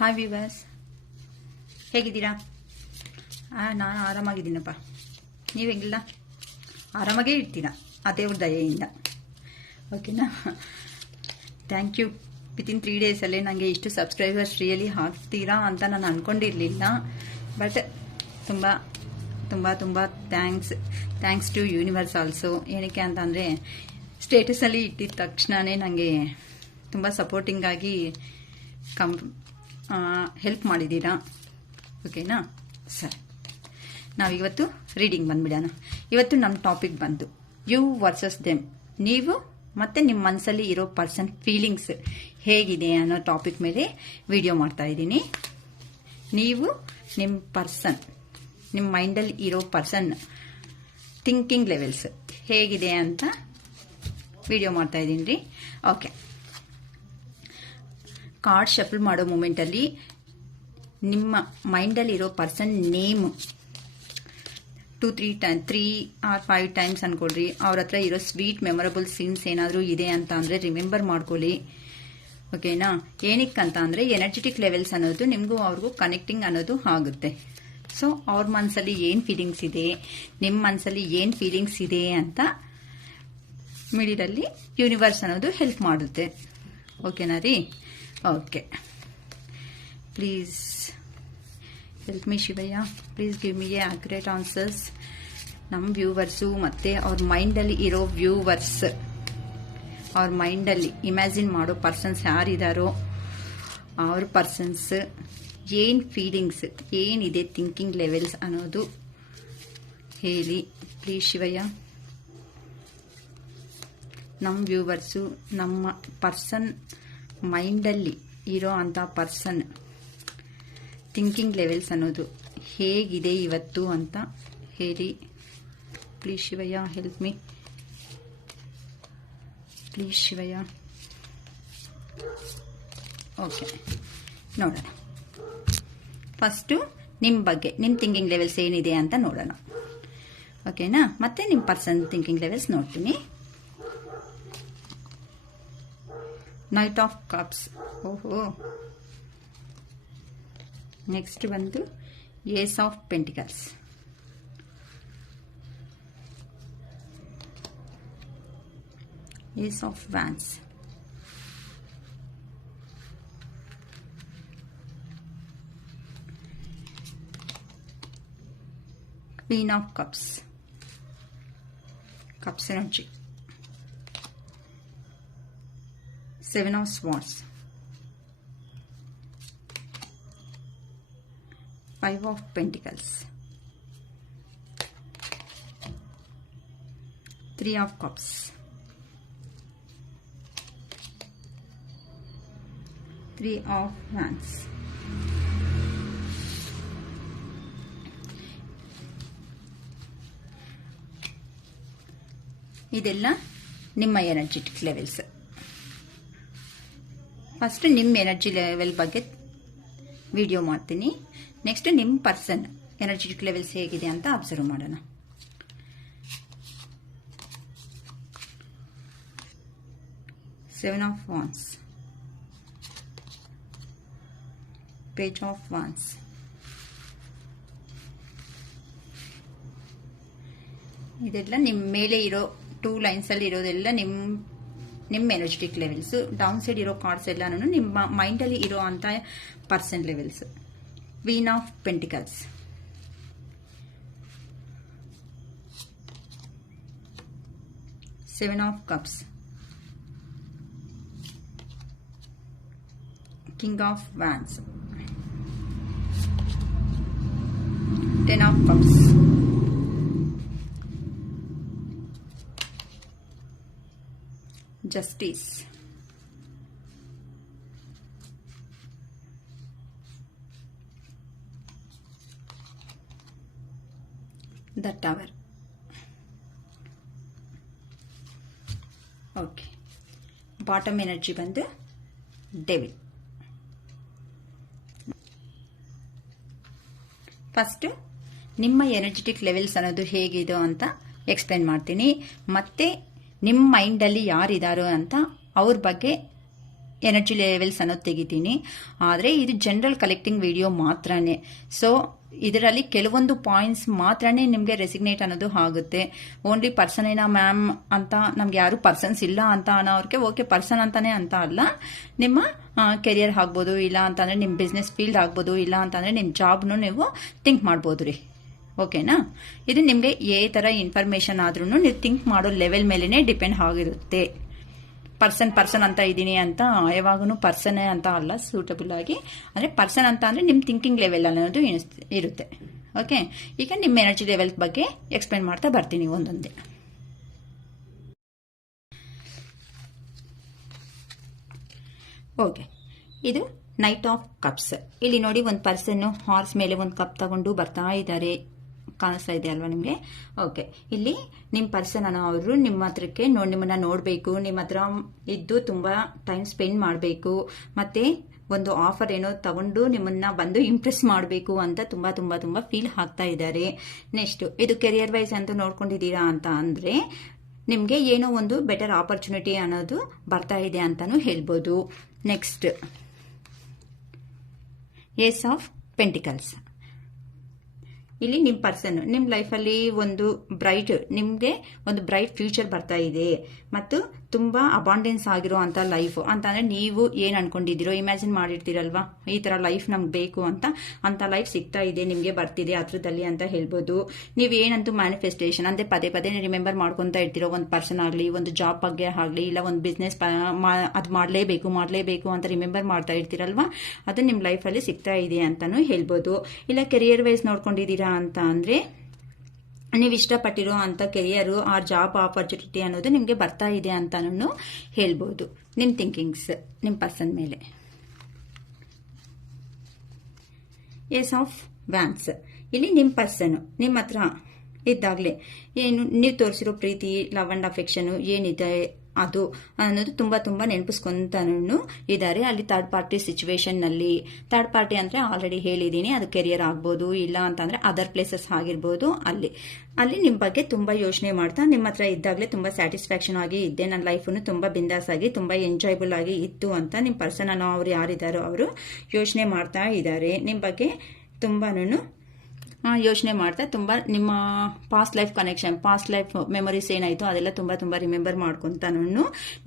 Hi viewers, ಹೇಗಿದ್ದೀರಾ? ನಾನು ಆರಾಮಾಗಿದ್ದೀನಪ್ಪ. ನೀವು ಹೆಂಗಿಲ್ಲ? ಆರಾಮಾಗೇ ಇರ್ತೀರಾ ಆ ದೇವ್ರ ದಯೆಯಿಂದ. ಓಕೆನಾ? Thank you. ವಿತಿನ್ 3 ಡೇಸಲ್ಲೇ ನನಗೆ ಇಷ್ಟು ಸಬ್ಸ್ಕ್ರೈಬರ್ಸ್ ರಿಯಲಿ ಆಗ್ತೀರಾ ಅಂತ ನಾನು ಅಂದ್ಕೊಂಡಿರಲಿಲ್ಲ. ಬಟ್ ತುಂಬ ತುಂಬ ತುಂಬ ಥ್ಯಾಂಕ್ಸ್ ಟು ಯೂನಿವರ್ಸ್ ಆಲ್ಸೋ. ಏನಕ್ಕೆ ಅಂತ ಅಂದರೆ, ಸ್ಟೇಟಸಲ್ಲಿ ಇಟ್ಟಿದ ತಕ್ಷಣವೇ ನನಗೆ ತುಂಬ ಸಪೋರ್ಟಿಂಗಾಗಿ ಹೆಲ್ಪ್ ಮಾಡಿದ್ದೀರಾ. ಓಕೆನಾ? ಸರಿ, ನಾವಿವತ್ತು ರೀಡಿಂಗ್ ಬಂದ್ಬಿಡೋಣ. ಇವತ್ತು ನಮ್ಮ ಟಾಪಿಕ್ ಬಂದು ಯು ವರ್ಸಸ್ ದೆಮ್. ನೀವು ಮತ್ತು ನಿಮ್ಮ ಮನಸ್ಸಲ್ಲಿ ಇರೋ ಪರ್ಸನ್ ಫೀಲಿಂಗ್ಸ್ ಹೇಗಿದೆ ಅನ್ನೋ ಟಾಪಿಕ್ ಮೇಲೆ ವಿಡಿಯೋ ಮಾಡ್ತಾ ಇದ್ದೀನಿ. ನೀವು ನಿಮ್ಮ ಪರ್ಸನ್, ನಿಮ್ಮ ಮೈಂಡಲ್ಲಿ ಇರೋ ಪರ್ಸನ್ ಥಿಂಕಿಂಗ್ ಲೆವೆಲ್ಸ್ ಹೇಗಿದೆ ಅಂತ ವಿಡಿಯೋ ಮಾಡ್ತಾ ಇದ್ದೀನಿ ರೀ. ಓಕೆ, ಕಾರ್ಡ್ ಶಫಲ್ ಮಾಡೋ ಮೂಮೆಂಟಲ್ಲಿ ನಿಮ್ಮ ಮೈಂಡಲ್ಲಿ ಇರೋ ಪರ್ಸನ್ ನೇಮು 3 or 5 ಟೈಮ್ಸ್ ಅನ್ಕೊಳ್ರಿ. ಅವ್ರ ಹತ್ರ ಇರೋ ಸ್ವೀಟ್ ಮೆಮೊರಬಲ್ ಸೀನ್ಸ್ ಏನಾದರೂ ಇದೆ ಅಂತ ಅಂದರೆ ರಿಮೆಂಬರ್ ಮಾಡ್ಕೊಳ್ಳಿ. ಓಕೆನಾ? ಏನಕ್ಕಂತ ಅಂದರೆ, ಎನರ್ಜೆಟಿಕ್ ಲೆವೆಲ್ಸ್ ಅನ್ನೋದು ನಿಮಗೂ ಅವ್ರಿಗೂ ಕನೆಕ್ಟಿಂಗ್ ಅನ್ನೋದು ಆಗುತ್ತೆ. ಸೊ ಅವ್ರ ಮನಸ್ಸಲ್ಲಿ ಏನು ಫೀಲಿಂಗ್ಸ್ ಇದೆ, ನಿಮ್ಮ ಮನಸ್ಸಲ್ಲಿ ಏನು ಫೀಲಿಂಗ್ಸ್ ಇದೆ ಅಂತ ಮಿಡಿಲಲ್ಲಿ ಯೂನಿವರ್ಸ್ ಅನ್ನೋದು ಹೆಲ್ಪ್ ಮಾಡುತ್ತೆ. ಓಕೆನಾ ರೀ? Okay, please help me Shivaiah. Please give me a accurate answers. ನಮ್ಮ ವ್ಯೂವರ್ಸು ಮತ್ತು ಅವ್ರ ಮೈಂಡಲ್ಲಿ ಇರೋ ವ್ಯೂವರ್ಸ್, ಅವ್ರ ಮೈಂಡಲ್ಲಿ ಇಮ್ಯಾಜಿನ್ ಮಾಡೋ ಪರ್ಸನ್ಸ್ ಯಾರಿದ್ದಾರೋ ಅವ್ರ ಪರ್ಸನ್ಸ್ ಏನು ಫೀಲಿಂಗ್ಸ್ ಏನಿದೆ, ಥಿಂಕಿಂಗ್ ಲೆವೆಲ್ಸ್ ಅನ್ನೋದು ಹೇಳಿ ಪ್ಲೀಸ್ ಶಿವಯ್ಯ. ನಮ್ಮ ವ್ಯೂವರ್ಸು, ನಮ್ಮ ಪರ್ಸನ್ ಮೈಂಡಲ್ಲಿ ಇರೋ ಅಂಥ ಪರ್ಸನ್ ಥಿಂಕಿಂಗ್ ಲೆವೆಲ್ಸ್ ಅನ್ನೋದು ಹೇಗಿದೆ ಇವತ್ತು ಅಂತ ಹೇಳಿ please Shivaiah. Help me please Shivaiah. Okay, ನೋಡೋಣ. ಫಸ್ಟು ನಿಮ್ಮ ಬಗ್ಗೆ, ನಿಮ್ಮ ಥಿಂಕಿಂಗ್ ಲೆವೆಲ್ಸ್ ಏನಿದೆ ಅಂತ ನೋಡೋಣ. ಓಕೆನಾ? ಮತ್ತೆ ನಿಮ್ಮ ಪರ್ಸನ್ ಥಿಂಕಿಂಗ್ ಲೆವೆಲ್ಸ್ ನೋಡ್ತೀನಿ. Knight of cups. ಓಹೋ. ನೆಕ್ಸ್ಟ್ ಬಂದು ace of pentacles. Ace of wands. Queen of cups. Cups energy. 7 of swords. 5 of pentacles. 3 of cups. 3 of wands. ಇದೆಲ್ಲ ನಿಮ್ಮ ಎನರ್ಜೆಟಿಕ್ ಲೆವೆಲ್ಸ್. ಫಸ್ಟ್ ನಿಮ್ಮ ಎನರ್ಜಿ ಲೆವೆಲ್ ಬಗ್ಗೆ video ಮಾಡ್ತೀನಿ. Next ನಿಮ್ಮ person energetic levels ಹೇಗಿದೆ ಅಂತ ಅಬ್ಸರ್ವ್ ಮಾಡೋಣ. Seven of Wands. Page of Wands. ಇದೆಲ್ಲ ನಿಮ್ಮ ಮೇಲೆ ಇರೋ 2 ಲೈನ್ಸ್ ಅಲ್ಲಿ ಇರೋದೆಲ್ಲ ನಿಮ್ಮ ಎನರ್ಜೆಟಿಕ್ ಲೆವೆಲ್ಸ್. ಡೌನ್ ಸೈಡ್ ಇರೋ ಕಾರ್ಡ್ಸ್ ಎಲ್ಲಾನು ನಿಮ್ಮ ಮೈಂಡಲ್ಲಿ ಇರೋ ಅಂತ person levels. Queen of pentacles. Seven of Cups. King of Wands. 10 of Cups. Justice. The Tower. Okay, bottom energy ಬಂದು ಡೆವಿಲ್. ಫಸ್ಟು ನಿಮ್ಮ ಎನರ್ಜೆಟಿಕ್ ಲೆವೆಲ್ಸ್ ಅನ್ನೋದು ಹೇಗಿದೋ ಅಂತ ಎಕ್ಸ್ಪ್ಲೇನ್ ಮಾಡ್ತೀನಿ. ಮತ್ತೆ ನಿಮ್ಮ ಮೈಂಡಲ್ಲಿ ಯಾರಿದ್ದಾರೋ ಅಂತ ಅವ್ರ ಬಗ್ಗೆ ಎನರ್ಜಿ ಲೆವೆಲ್ಸ್ ಅನ್ನೋದು ತೆಗಿತೀನಿ. ಆದರೆ ಇದು ಜನರಲ್ ಕಲೆಕ್ಟಿಂಗ್ ವಿಡಿಯೋ ಮಾತ್ರನೇ. ಸೊ ಇದರಲ್ಲಿ ಕೆಲವೊಂದು ಪಾಯಿಂಟ್ಸ್ ಮಾತ್ರನೇ ನಿಮಗೆ ರೆಸಿಗ್ನೇಟ್ ಅನ್ನೋದು ಆಗುತ್ತೆ. ಓನ್ಲಿ ಪರ್ಸನ್ ಏನಾ ಮ್ಯಾಮ್ ಅಂತ ನಮ್ಗೆ ಯಾರು ಪರ್ಸನ್ಸ್ ಇಲ್ಲ ಅಂತ ಅನ್ನೋರಿಗೆ ಓಕೆ, ಪರ್ಸನ್ ಅಂತಾನೆ ಅಂತ ಅಲ್ಲ, ನಿಮ್ಮ ಕೆರಿಯರ್ ಆಗ್ಬೋದು, ಇಲ್ಲ ಅಂತಂದ್ರೆ ನಿಮ್ಮ ಬಿಸ್ನೆಸ್ ಫೀಲ್ಡ್ ಆಗ್ಬೋದು, ಇಲ್ಲ ಅಂತಂದ್ರೆ ನಿಮ್ಮ ಜಾಬ್ನು ನೀವು ಥಿಂಕ್ ಮಾಡ್ಬೋದು ರೀ. ಓಕೆನಾ? ಇದು ನಿಮಗೆ ಏ ಥರ ಇನ್ಫಾರ್ಮೇಶನ್ ಆದ್ರೂ ನೀವು ಥಿಂಕ್ ಮಾಡೋ ಲೆವೆಲ್ ಮೇಲೇ ಡಿಪೆಂಡ್ ಆಗಿರುತ್ತೆ. ಪರ್ಸನ್ ಅಂತ ಇದ್ದೀನಿ ಅಂತ ಯಾವಾಗೂ ಪರ್ಸನ್ ಅಂತ ಅಲ್ಲ ಸೂಟಬಲ್ ಆಗಿ, ಅಂದರೆ ಪರ್ಸನ್ ಅಂತ ಅಂದರೆ ನಿಮ್ಮ ಥಿಂಕಿಂಗ್ ಲೆವೆಲ್ ಅನ್ನೋದು ಇರುತ್ತೆ. ಓಕೆ, ಈಗ ನಿಮ್ಮ ಎನರ್ಜಿ ಲೆವೆಲ್ ಬಗ್ಗೆ ಎಕ್ಸ್ಪ್ಲೇನ್ ಮಾಡ್ತಾ ಬರ್ತೀನಿ ಒಂದೊಂದೇ. ಓಕೆ, ಇದು ನೈಟ್ ಆಫ್ ಕಪ್ಸ್. ಇಲ್ಲಿ ನೋಡಿ, ಒಂದು ಪರ್ಸನ್ ಹಾರ್ಸ್ ಮೇಲೆ ಒಂದು ಕಪ್ ತಗೊಂಡು ಬರ್ತಾ ಇದ್ದಾರೆ. ಕಾಣಿಸ್ತಾ ಇದೆ ಅಲ್ವಾ ನಿಮಗೆ? ಓಕೆ, ಇಲ್ಲಿ ನಿಮ್ಮ ಪರ್ಸನ್ ಅವರು ನಿಮ್ಮ ಹತ್ರಕ್ಕೆ ನಿಮ್ಮನ್ನ ನೋಡಬೇಕು, ನಿಮ್ಮ ಹತ್ರ ಇದ್ದು ತುಂಬಾ ಟೈಮ್ ಸ್ಪೆಂಡ್ ಮಾಡಬೇಕು, ಮತ್ತೆ ಒಂದು ಆಫರ್ ಏನೋ ತಗೊಂಡು ನಿಮ್ಮನ್ನ ಬಂದು ಇಂಪ್ರೆಸ್ ಮಾಡಬೇಕು ಅಂತ ತುಂಬಾ ತುಂಬಾ ತುಂಬಾ ಫೀಲ್ ಆಗ್ತಾ ಇದ್ದಾರೆ. ನೆಕ್ಸ್ಟ್, ಇದು ಕೆರಿಯರ್ ವೈಸ್ ಅಂತ ನೋಡ್ಕೊಂಡಿದ್ದೀರಾ ಅಂತ ಅಂದ್ರೆ ನಿಮಗೆ ಏನೋ ಒಂದು ಬೆಟರ್ ಆಪರ್ಚುನಿಟಿ ಅನ್ನೋದು ಬರ್ತಾ ಇದೆ ಅಂತಾನು ಹೇಳ್ಬೋದು. Next, ace of pentacles. ಇಲ್ಲಿ ನಿಮ್ಮ ಪರ್ಸನ್ ನಿಮ್ಮ ಲೈಫಲ್ಲಿ ನಿಮಗೆ ಒಂದು ಬ್ರೈಟ್ ಫ್ಯೂಚರ್ ಬರ್ತಾ ಇದೆ, ಮತ್ತು ತುಂಬಾ ಅಬಾಂಡೆನ್ಸ್ ಆಗಿರೋ ಅಂತ ಲೈಫ್ ಅಂತಂದ್ರೆ ನೀವು ಏನ್ ಅನ್ಕೊಂಡಿದ್ದೀರೋ ಇಮ್ಯಾಜಿನ್ ಮಾಡಿರ್ತೀರಲ್ವಾ, ಈ ತರ ಲೈಫ್ ನಮ್ಗೆ ಬೇಕು ಅಂತ ಲೈಫ್ ಸಿಗ್ತಾ ಇದೆ, ನಿಮ್ಗೆ ಬರ್ತಿದೆ ಹತ್ರದಲ್ಲಿ ಅಂತ ಹೇಳ್ಬೋದು. ನೀವು ಏನಂತೂ ಮ್ಯಾನಿಫೆಸ್ಟೇಷನ್ ಅಂದ್ರೆ ಪದೇ ಪದೇ ರಿಮೆಂಬರ್ ಮಾಡ್ಕೊಂತ ಇರ್ತೀರೋ, ಒಂದು ಪರ್ಸನ್ ಆಗಲಿ, ಒಂದು ಜಾಬ್ ಬಗ್ಗೆ ಆಗಲಿ, ಇಲ್ಲ ಒಂದು ಬಿಸ್ನೆಸ್ ಅದು ಮಾಡಲೇಬೇಕು ಅಂತ ರಿಮೆಂಬರ್ ಮಾಡ್ತಾ ಇರ್ತೀರಲ್ವಾ, ಅದು ನಿಮ್ಮ ಲೈಫಲ್ಲಿ ಸಿಗ್ತಾ ಇದೆ ಅಂತಾನು ಹೇಳ್ಬೋದು. ಇಲ್ಲ ಕೆರಿಯರ್ ವೈಸ್ ನೋಡ್ಕೊಂಡಿದ್ದೀರಾ ಅಂತ ಅಂದ್ರೆ ನೀವು ಇಷ್ಟಪಟ್ಟಿರೋ ಅಂತ ಕೆರಿಯರ್ ಆರ್ ಜಾಬ್ ಆಪರ್ಚುನಿಟಿ ಅನ್ನೋದು ನಿಮಗೆ ಬರ್ತಾ ಇದೆ ಅಂತಾನು ಹೇಳ್ಬೋದು. ನಿಮ್ಮ ಥಿಂಕಿಂಗ್ಸ್ ನಿಮ್ಮ ಪರ್ಸನ್ ಮೇಲೆ. Ace of wands. ಇಲ್ಲಿ ನಿಮ್ಮ ಪರ್ಸನ್ ನಿಮ್ಮ ಹತ್ರ ಇದ್ದಾಗಲೇ ಏನು ನೀವು ತೋರಿಸಿರೋ ಪ್ರೀತಿ, ಲವ್ ಅಂಡ್ ಅಫೆಕ್ಷನ್ ಏನಿದೆ ಅದು ಅನ್ನೋದು ತುಂಬಾ ತುಂಬಾ ನೆನಪಿಸ್ಕೊಂತಾನು ಇದ್ದಾರೆ. ಅಲ್ಲಿ ಥರ್ಡ್ ಪಾರ್ಟಿ ಸಿಚುವೇಶನ್ ನಲ್ಲಿ, ಥರ್ಡ್ ಪಾರ್ಟಿ ಅಂದ್ರೆ ಆಲ್ರೆಡಿ ಹೇಳಿದೀನಿ, ಅದು ಕೆರಿಯರ್ ಆಗ್ಬೋದು, ಇಲ್ಲ ಅಂತಂದ್ರೆ ಅದರ್ ಪ್ಲೇಸಸ್ ಆಗಿರ್ಬೋದು. ಅಲ್ಲಿ ನಿಮ್ಮ ಬಗ್ಗೆ ತುಂಬಾ ಯೋಚನೆ ಮಾಡ್ತಾ ನಿಮ್ಮ ಹತ್ರ ಇದ್ದಾಗಲೇ ತುಂಬಾ ಸ್ಯಾಟಿಸ್ಫ್ಯಾಕ್ಷನ್ ಆಗಿ ಇದ್ದೆ, ನನ್ನ ಲೈಫನ್ನು ತುಂಬಾ ಬಿಂದಾಸ್ ಆಗಿ ತುಂಬಾ ಎಂಜಾಯಬಲ್ ಆಗಿ ಇತ್ತು ಅಂತ ನಿಮ್ಮ ಪರ್ಸನ್ ಅನ್ನೋ ಅವ್ರು ಯಾರಿದ್ದಾರೋ ಅವರು ಯೋಚನೆ ಮಾಡ್ತಾ ಇದ್ದಾರೆ. ನಿಮ್ಮ ಬಗ್ಗೆ ತುಂಬಾನು ಯೋಚನೆ ಮಾಡ್ತಾ ತುಂಬಾ ನಿಮ್ಮ past life connection, past life memories ಏನಾಯ್ತು ಅದೆಲ್ಲ ತುಂಬಾ ತುಂಬಾ ರಿಮೆಂಬರ್ ಮಾಡ್ಕೊಂತಾನು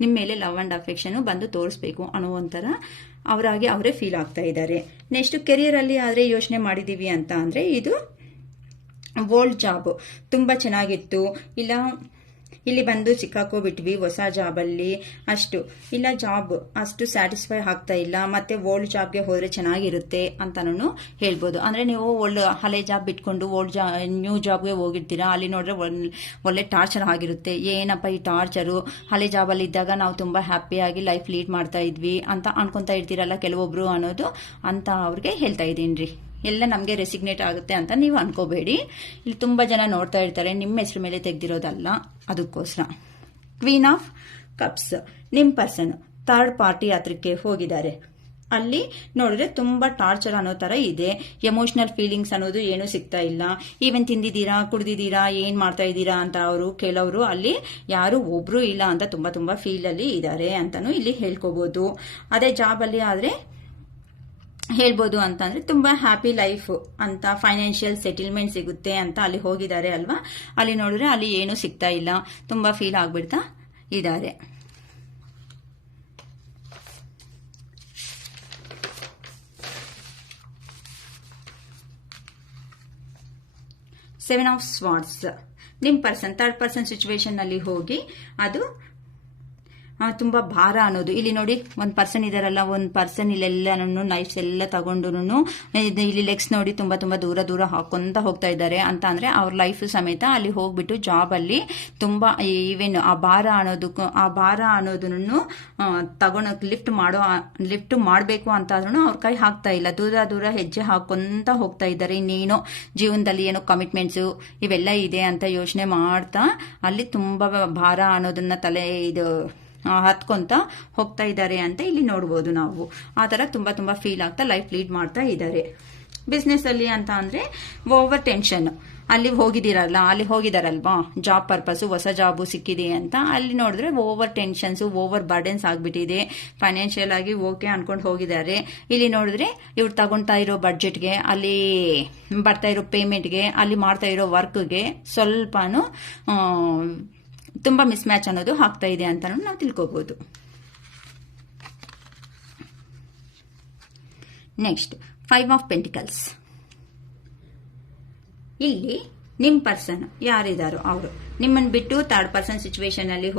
ನಿಮ್ಮ ಮೇಲೆ ಲವ್ ಅಂಡ್ ಅಫೆಕ್ಷನ್ ಬಂದು ತೋರಿಸ್ಬೇಕು ಅನ್ನೋ ಒಂಥರ ಅವರಾಗಿ ಅವರೇ ಫೀಲ್ ಆಗ್ತಾ ಇದ್ದಾರೆ. ನೆಕ್ಸ್ಟ್, ಕೆರಿಯರ್ ಅಲ್ಲಿ ಆದ್ರೆ ಯೋಚನೆ ಮಾಡಿದೀವಿ ಅಂತ ಅಂದ್ರೆ ಇದು ಓಲ್ಡ್ ಜಾಬ್ ತುಂಬಾ ಚೆನ್ನಾಗಿತ್ತು, ಇಲ್ಲ ಇಲ್ಲಿ ಬಂದು ಸಿಕ್ಕಾಕೋಬಿಟ್ವಿ ಹೊಸ ಜಾಬಲ್ಲಿ, ಇಲ್ಲ ಜಾಬ್ ಅಷ್ಟು ಸ್ಯಾಟಿಸ್ಫೈ ಆಗ್ತಾ ಇಲ್ಲ, ಮತ್ತೆ ಓಲ್ಡ್ ಜಾಬ್ಗೆ ಹೋದ್ರೆ ಚೆನ್ನಾಗಿರುತ್ತೆ ಅಂತಾನು ಹೇಳ್ಬೋದು. ಅಂದ್ರೆ ನೀವು ಹಳೆ ಜಾಬ್ ಬಿಟ್ಕೊಂಡು ನ್ಯೂ ಜಾಬ್ಗೆ ಹೋಗಿರ್ತೀರಾ, ಅಲ್ಲಿ ನೋಡ್ರೆ ಒಳ್ಳೆ ಟಾರ್ಚರ್ ಆಗಿರುತ್ತೆ. ಏನಪ್ಪ ಈ ಟಾರ್ಚರು, ಹಳೆ ಜಾಬಲ್ಲಿ ಇದ್ದಾಗ ನಾವು ತುಂಬಾ ಹ್ಯಾಪಿಯಾಗಿ ಲೈಫ್ ಲೀಡ್ ಮಾಡ್ತಾ ಇದ್ವಿ ಅಂತ ಅನ್ಕೊಂತಾ ಇರ್ತೀರಲ್ಲ ಕೆಲವೊಬ್ರು ಅನ್ನೋದು ಅಂತ ಅವ್ರಿಗೆ ಹೇಳ್ತಾ ಇದ್ದೀನಿ. ಎಲ್ಲ ನಮಗೆ ರೆಸಿಗ್ನೇಟ್ ಆಗುತ್ತೆ ಅಂತ ನೀವು ಅನ್ಕೋಬೇಡಿ. ಇಲ್ಲಿ ತುಂಬಾ ಜನ ನೋಡ್ತಾ ಇರ್ತಾರೆ, ನಿಮ್ಮ ಹೆಸರು ಮೇಲೆ ತೆಗ್ದಿರೋದಲ್ಲ, ಅದಕ್ಕೋಸ್ಕರ. Queen of cups. ನಿಮ್ಮ ಪರ್ಸನ್ ಥರ್ಡ್ ಪಾರ್ಟಿ ಹತ್ರಕ್ಕೆ ಹೋಗಿದ್ದಾರೆ. ಅಲ್ಲಿ ನೋಡಿದ್ರೆ ತುಂಬಾ ಟಾರ್ಚರ್ ಅನ್ನೋ ತರ ಇದೆ, ಎಮೋಷನಲ್ ಫೀಲಿಂಗ್ಸ್ ಅನ್ನೋದು ಏನು ಸಿಗ್ತಾ ಇಲ್ಲ. ಈವನ್ ತಿಂದಿದ್ದೀರಾ, ಕುಡ್ದಿದ್ದೀರಾ, ಏನ್ ಮಾಡ್ತಾ ಇದ್ದೀರಾ ಅಂತ ಅವರು ಕೆಲವರು ಅಲ್ಲಿ ಯಾರು ಒಬ್ರು ಇಲ್ಲ ಅಂತ ತುಂಬಾ ತುಂಬಾ ಫೀಲ್ ಅಲ್ಲಿ ಇದ್ದಾರೆ ಅಂತಾನು ಇಲ್ಲಿ ಹೇಳ್ಕೋಬಹುದು. ಅದೇ ಜಾಬ್ ಅಲ್ಲಿ ಆದ್ರೆ ಹೇಳ್ಬೋದು ಅಂತಂದ್ರೆ ತುಂಬಾ ಹ್ಯಾಪಿ ಲೈಫ್ ಅಂತ, ಫೈನಾನ್ಷಿಯಲ್ ಸೆಟಲ್ಮೆಂಟ್ ಸಿಗುತ್ತೆ ಅಂತ ಅಲ್ಲಿ ಹೋಗಿದ್ದಾರೆ ಅಲ್ವಾ. ಅಲ್ಲಿ ನೋಡಿದ್ರೆ ಅಲ್ಲಿ ಏನು ಸಿಗ್ತಾ ಇಲ್ಲ, ತುಂಬಾ ಫೀಲ್ ಆಗ್ಬಿಡ್ತಾ ಇದ್ದಾರೆ. Seven of swords. ನಿಮ್ಮ ಪರ್ಸನ್ ಥರ್ಡ್ ಪರ್ಸನ್ ಸಿಚುವೇಶನ್ ನಲ್ಲಿ ಹೋಗಿ ಅದು ತುಂಬಾ ಭಾರ ಅನ್ನೋದು. ಇಲ್ಲಿ ನೋಡಿ, ಒಂದ್ ಪರ್ಸನ್ ಇದಾರಲ್ಲ, ಒಂದ್ ಪರ್ಸನ್ ಇಲ್ಲೆಲ್ಲ ನೈಫ್ಸ್ ಎಲ್ಲ ತಗೊಂಡು ಇಲ್ಲಿ ಲೆಗ್ಸ್ ನೋಡಿ ತುಂಬಾ ತುಂಬಾ ದೂರ ದೂರ ಹಾಕೊಂತ ಹೋಗ್ತಾ ಇದ್ದಾರೆ ಅಂತ ಅಂದ್ರೆ ಅವ್ರ ಲೈಫ್ ಸಮೇತ ಅಲ್ಲಿ ಹೋಗ್ಬಿಟ್ಟು ಜಾಬ್ ಅಲ್ಲಿ ತುಂಬಾ ಈವನ್ ಆ ಭಾರ ಅನ್ನೋದನ್ನು ತಗೊಂಡ್ ಲಿಫ್ಟ್ ಮಾಡಬೇಕು ಅಂತಾದ್ರೂ ಅವ್ರ ಕೈ ಹಾಕ್ತಾ ಇಲ್ಲ, ದೂರ ದೂರ ಹೆಜ್ಜೆ ಹಾಕೊಂತ ಹೋಗ್ತಾ ಇದ್ದಾರೆ. ಇನ್ನೇನೋ ಜೀವನದಲ್ಲಿ ಏನೋ ಕಮಿಟ್ಮೆಂಟ್ಸ್ ಇವೆಲ್ಲ ಇದೆ ಅಂತ ಯೋಚನೆ ಮಾಡ್ತಾ ಅಲ್ಲಿ ತುಂಬಾ ಭಾರ ಅನ್ನೋದನ್ನ ಹತ್ಕೊಂತ ಹೋಗ್ತಾ ಇದ್ದಾರೆ ಅಂತ ಇಲ್ಲಿ ನೋಡ್ಬೋದು ನಾವು. ಆ ತರ ತುಂಬಾ ತುಂಬಾ ಫೀಲ್ ಆಗ್ತಾ ಲೈಫ್ ಲೀಡ್ ಮಾಡ್ತಾ ಇದ್ದಾರೆ. ಬಿಸ್ನೆಸ್ ಅಲ್ಲಿ ಅಂತ ಅಂದ್ರೆ ಓವರ್ ಟೆನ್ಷನ್, ಅಲ್ಲಿ ಹೋಗಿದಾರಲ್ವಾ ಜಾಬ್ ಪರ್ಪಸ್, ಹೊಸ ಜಾಬು ಸಿಕ್ಕಿದೆ ಅಂತ ಅಲ್ಲಿ ನೋಡಿದ್ರೆ ಓವರ್ ಟೆನ್ಷನ್ಸ್, ಓವರ್ ಬರ್ಡನ್ಸ್ ಆಗ್ಬಿಟ್ಟಿದೆ. ಫೈನಾನ್ಷಿಯಲ್ ಆಗಿ ಓಕೆ ಅನ್ಕೊಂಡು ಹೋಗಿದ್ದಾರೆ. ಇಲ್ಲಿ ನೋಡಿದ್ರೆ ಇವ್ರು ತಗೊಂತಾ ಇರೋ ಬಡ್ಜೆಟ್ಗೆ, ಅಲ್ಲಿ ಬರ್ತಾ ಇರೋ ಪೇಮೆಂಟ್ಗೆ, ಅಲ್ಲಿ ಮಾಡ್ತಾ ಇರೋ ವರ್ಕ್ಗೆ ಸ್ವಲ್ಪನೂ ತುಂಬಾ ಮಿಸ್ ಮ್ಯಾಚ್ ಅನ್ನೋದು ಆಗ್ತಾ ಇದೆ ಅಂತ ನಾವು ತಿಳ್ಕೋಬಹುದು. Next 5 of pentacles. ಇಲ್ಲಿ ನಿಮ್ ಪರ್ಸನ್ ಯಾರಿದಾರೋ ಅವರು ನಿಮ್ಮನ್ನು ಬಿಟ್ಟು ಥರ್ಡ್ ಪರ್ಸನ್ ಸಿಚುವೇಶನ್ ಅಲ್ಲಿ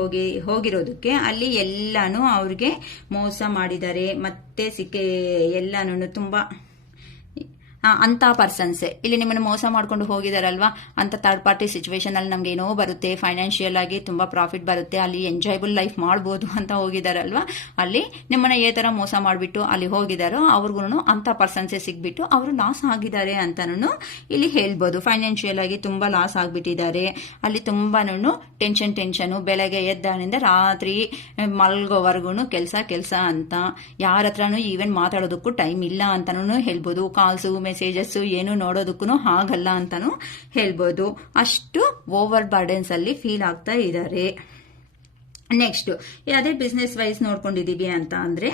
ಹೋಗಿರೋದಕ್ಕೆ ಅಲ್ಲಿ ಎಲ್ಲಾನು ಅವ್ರಿಗೆ ಮೋಸ ಮಾಡಿದ್ದಾರೆ. ಮತ್ತೆ ಎಲ್ಲಾನು ತುಂಬಾ ಅಂತ ಪರ್ಸನ್ಸೇ ಇಲ್ಲಿ ನಿಮ್ಮನ್ನು ಮೋಸ ಮಾಡ್ಕೊಂಡು ಹೋಗಿದಾರಲ್ವಾ, ಅಂತ ಥರ್ಡ್ ಪಾರ್ಟಿ ಸಿಚುವೇಶನ್ ಅಲ್ಲಿ ನಮ್ಗೆ ಏನೋ ಬರುತ್ತೆ, ಫೈನಾನ್ಷಿಯಲ್ ಆಗಿ ತುಂಬಾ ಪ್ರಾಫಿಟ್ ಬರುತ್ತೆ, ಅಲ್ಲಿ ಎಂಜಾಯಬಲ್ ಲೈಫ್ ಮಾಡ್ಬೋದು ಅಂತ ಹೋಗಿದಾರಲ್ವಾ, ಅಲ್ಲಿ ನಿಮ್ಮನ್ನ ಏ ತರ ಮೋಸ ಮಾಡಿಬಿಟ್ಟು ಅಲ್ಲಿ ಹೋಗಿದಾರೋ ಅವ್ರಿಗೂ ಅಂತ ಪರ್ಸನ್ಸೇ ಸಿಗ್ಬಿಟ್ಟು ಅವರು ಲಾಸ್ ಆಗಿದ್ದಾರೆ ಅಂತಾನು ಇಲ್ಲಿ ಹೇಳ್ಬೋದು. ಫೈನಾನ್ಷಿಯಲ್ ಆಗಿ ತುಂಬಾ ಲಾಸ್ ಆಗ್ಬಿಟ್ಟಿದ್ದಾರೆ. ಅಲ್ಲಿ ತುಂಬಾನು ಟೆನ್ಷನ್, ಬೆಳಗ್ಗೆ ಎದ್ದಾನಿಂದ ರಾತ್ರಿ ಮಲ್ಗೋವರೆಗೂ ಕೆಲಸ ಅಂತ, ಯಾರ ಹತ್ರನೂ ಈವನ್ ಮಾತಾಡೋದಕ್ಕೂ ಟೈಮ್ ಇಲ್ಲ ಅಂತಾನು ಹೇಳ್ಬೋದು. ಕಾಲ್ಸು ಮೆಸೇಜಸ್ ಏನು ನೋಡೋದಕ್ಕೂ ಆಗಲ್ಲ ಅಂತಾನು ಹೇಳ್ಬೋದು. ಅಷ್ಟು ಓವರ್ ಬರ್ಡನ್ಸ್ ಅಲ್ಲಿ ಫೀಲ್ ಆಗ್ತಾ ಇದ್ದಾರೆ. ನೆಕ್ಸ್ಟ್ ಅದೇ ಬಿಸ್ನೆಸ್ ವೈಸ್ ನೋಡ್ಕೊಂಡಿದೀವಿ ಅಂತ ಅಂದ್ರೆ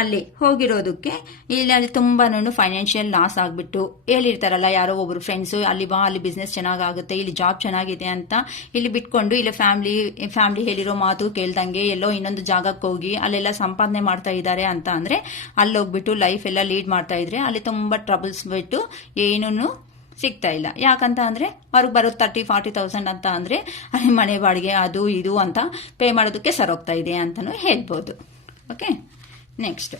ಅಲ್ಲಿ ಹೋಗಿರೋದಕ್ಕೆ ಇಲ್ಲಿ ತುಂಬಾನು ಫೈನಾನ್ಷಿಯಲ್ ಲಾಸ್ ಆಗ್ಬಿಟ್ಟು ಹೇಳಿರ್ತಾರಲ್ಲ ಯಾರೋ ಒಬ್ರು ಫ್ರೆಂಡ್ಸ್, ಅಲ್ಲಿ ಬಿಸ್ನೆಸ್ ಚೆನ್ನಾಗುತ್ತೆ, ಇಲ್ಲಿ ಜಾಬ್ ಚೆನ್ನಾಗಿದೆ ಅಂತ ಇಲ್ಲಿ ಬಿಟ್ಕೊಂಡು ಇಲ್ಲಿ ಫ್ಯಾಮಿಲಿ ಹೇಳಿರೋ ಮಾತು ಕೇಳ್ದಂಗೆ ಎಲ್ಲೋ ಇನ್ನೊಂದು ಜಾಗಕ್ಕೆ ಹೋಗಿ ಅಲ್ಲೆಲ್ಲ ಸಂಪಾದನೆ ಮಾಡ್ತಾ ಇದ್ದಾರೆ ಅಂತ ಅಂದ್ರೆ ಅಲ್ಲಿ ಹೋಗ್ಬಿಟ್ಟು ಲೈಫ್ ಎಲ್ಲ ಲೀಡ್ ಮಾಡ್ತಾ ಇದ್ರೆ ಅಲ್ಲಿ ತುಂಬಾ ಟ್ರಬಲ್ಸ್ ಬಿಟ್ಟು ಏನೂ ಸಿಗ್ತಾ ಇಲ್ಲ. ಯಾಕಂತ ಅಂದ್ರೆ ಅವ್ರಿಗೆ ಬರೋದು 30,000-40,000 ಅಂತ ಅಂದ್ರೆ ಅಲ್ಲಿ ಮನೆ ಬಾಡಿಗೆ ಅದು ಇದು ಅಂತ ಪೇ ಮಾಡೋದಕ್ಕೆ ಸರೋಗ್ತಾ ಇದೆ ಅಂತಾನು ಹೇಳ್ಬೋದು. ಓಕೆ, ನೆಕ್ಸ್ಟ್